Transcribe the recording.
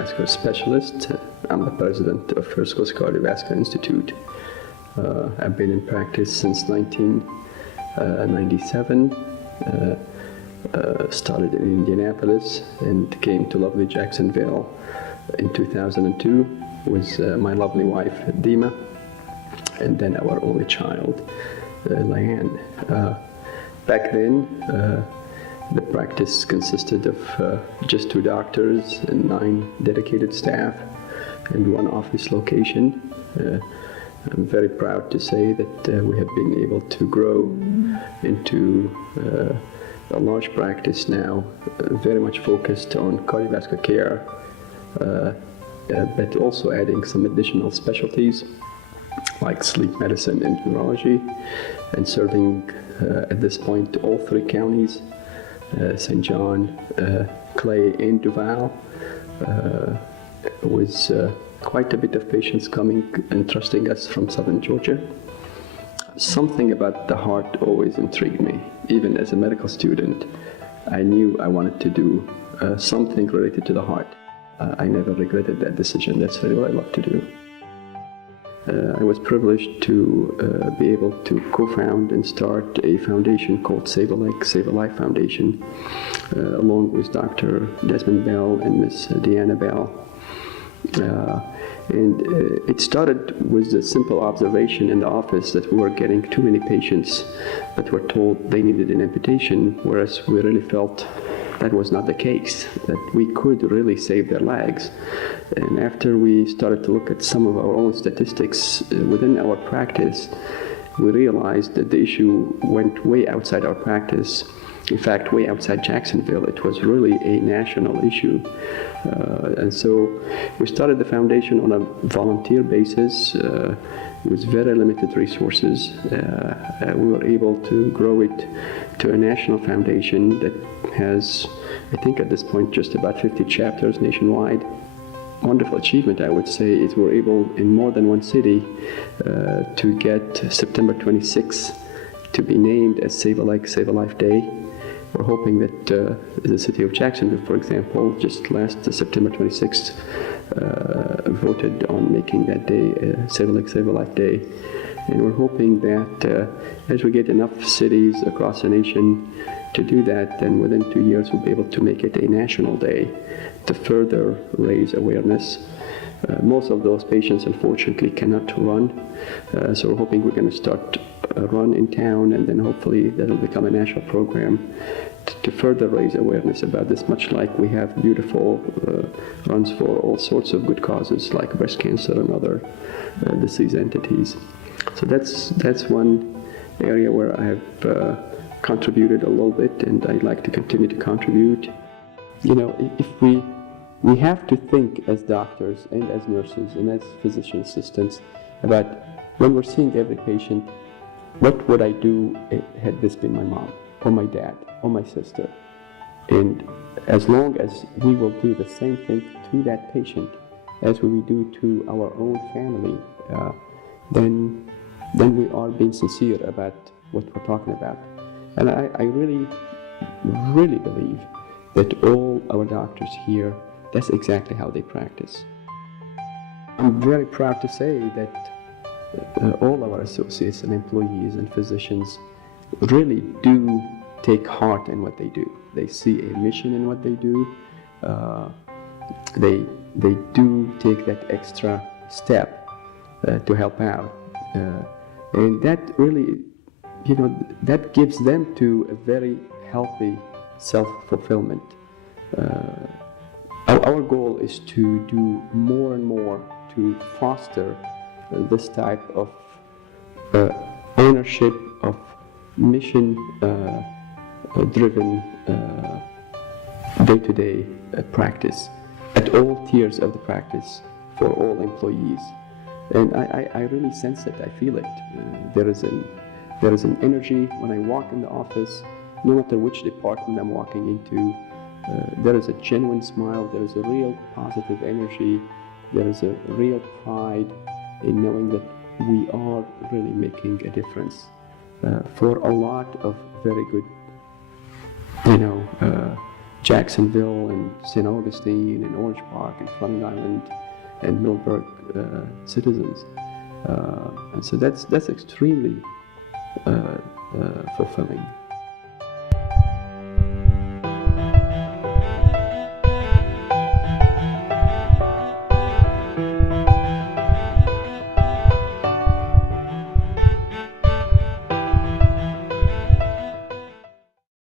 cardiovascular specialist. I'm the president of Coast Cardiovascular Institute. I've been in practice since 1997. Started in Indianapolis and came to lovely Jacksonville in 2002 with my lovely wife, Dima, and then our only child, Lyanne. Back then, the practice consisted of just 2 doctors and 9 dedicated staff and 1 office location. I'm very proud to say that we have been able to grow into a large practice now, very much focused on cardiovascular care, but also adding some additional specialties like sleep medicine and neurology, and serving at this point all 3 counties, St. John, Clay, and Duval, with quite a bit of patients coming and trusting us from southern Georgia. Something about the heart always intrigued me. Even as a medical student, I knew I wanted to do something related to the heart. I never regretted that decision. That's really what I love to do. I was privileged to be able to co-found and start a foundation called Save a Life Foundation, along with Dr. Desmond Bell and Ms. Deanna Bell. It started with a simple observation in the office that we were getting too many patients that were told they needed an amputation, whereas we really felt that was not the case, that we could really save their legs. And after we started to look at some of our own statistics within our practice, we realized that the issue went way outside our practice. In fact, way outside Jacksonville. It was really a national issue. And so we started the foundation on a volunteer basis with very limited resources. We were able to grow it to a national foundation that has, I think at this point, just about 50 chapters nationwide. Wonderful achievement, I would say, is we're able in more than 1 city to get September 26th to be named as Save a Life Day. We're hoping that the city of Jacksonville, for example, just last September 26th, voted on making that day Save a Life Day. And we're hoping that as we get enough cities across the nation to do that, then within 2 years we'll be able to make it a national day to further raise awareness. Most of those patients, unfortunately, cannot run, so we're hoping we're going to start a run in town, and then hopefully that'll become a national program to further raise awareness about this, much like we have beautiful runs for all sorts of good causes like breast cancer and other disease entities. So that's one area where I have contributed a little bit, and I'd like to continue to contribute. You know, if we have to think as doctors and as nurses and as physician assistants about when we're seeing every patient, what would I do had this been my mom or my dad or my sister? And as long as we will do the same thing to that patient as we do to our own family, then we are being sincere about what we're talking about. And I really, really believe that all our doctors here, that's exactly how they practice. I'm very proud to say that all our associates and employees and physicians really do take heart in what they do. They see a mission in what they do. They do take that extra step to help out. And that really, you know, that gives them to a very healthy self-fulfillment. Our goal is to do more and more to foster this type of ownership, of mission-driven day-to-day practice at all tiers of the practice for all employees. And I really sense it, I feel it. There is an energy when I walk in the office, no matter which department I'm walking into. There is a genuine smile, there is a real positive energy, there is a real pride in knowing that we are really making a difference for a lot of very good, Jacksonville and St. Augustine and Orange Park and Fleming Island and Middleburg citizens. And so that's extremely fulfilling.